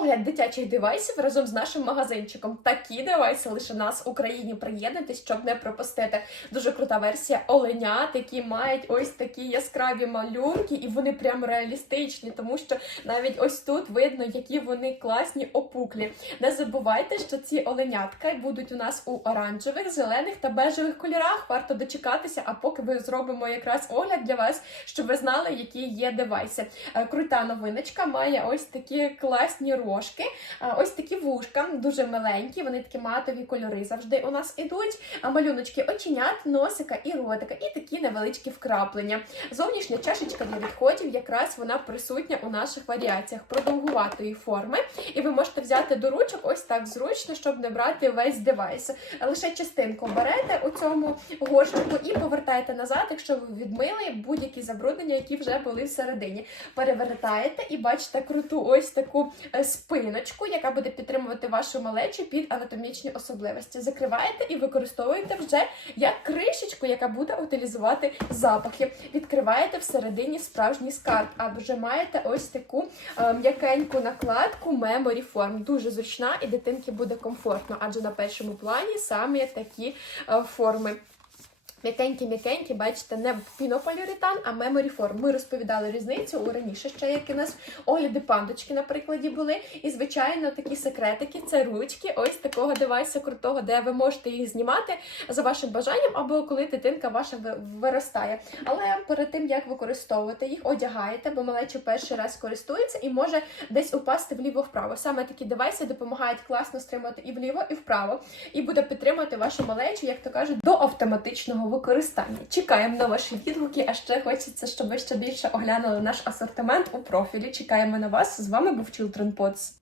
Огляд дитячих девайсів разом з нашим магазинчиком. Такі девайси лише нас в Україні приєднатись, щоб не пропустити. Дуже крута версія оленят, які мають ось такі яскраві малюнки, і вони прям реалістичні, тому що навіть ось тут видно, які вони класні опуклі. Не забувайте, що ці оленятка будуть у нас у оранжевих, зелених та бежевих кольорах. Варто дочекатися, а поки ми зробимо якраз огляд для вас, щоб ви знали, які є девайси. Е, Крута новиночка має ось такі класні рожки, е, ось такі вушка, дуже миленькі. Вони такі матові кольори завжди у нас ідуть. А малюночки оченят, носика і ротика, і такі невеличкі вкраплення. Зовнішня чашечка для відходів, якраз вона присутня у наших варіаціях продовгуватої форми. І ви можете взяти до ручок ось так зручно, щоб не брати весь девайс. Лише частинку берете у цьому горщику і повертаєте назад, якщо ви відмили будь-які забруднення, які вже були всередині. Перевертаєте і бачите круту ось таку е, спиночку, яка буде підтримувати вашу малечу під анатомічні особливості. Закриваєте і використовуєте вже як кришечку, яка буде утилізувати запахи. Відкриваєте всередині справжній скарб, а вже маєте ось таку е, м'якеньку накладку Memory Form. Дуже зручна і дитинки буде комфортно, адже на першому плані саме такі е, форми. М'якенькі-м'якенькі, бачите, не пінополіуретан, а меморі форм. Ми розповідали різницю у раніше ще, як у нас огляди пандочки на прикладі були. І, звичайно, такі секретики це ручки ось такого девайсу крутого, де ви можете їх знімати за вашим бажанням, або коли дитинка ваша виростає. Але перед тим як використовувати їх, одягаєте, бо малеча перший раз користується і може десь упасти вліво-вправо. Саме такі девайси допомагають класно стримати і вліво, і вправо, і буде підтримувати вашу малечу, як то кажуть, до автоматичного використання. Чекаємо на ваші відгуки, а ще хочеться, щоб ви ще більше оглянули наш асортимент у профілі. Чекаємо на вас. З вами був Children Pods.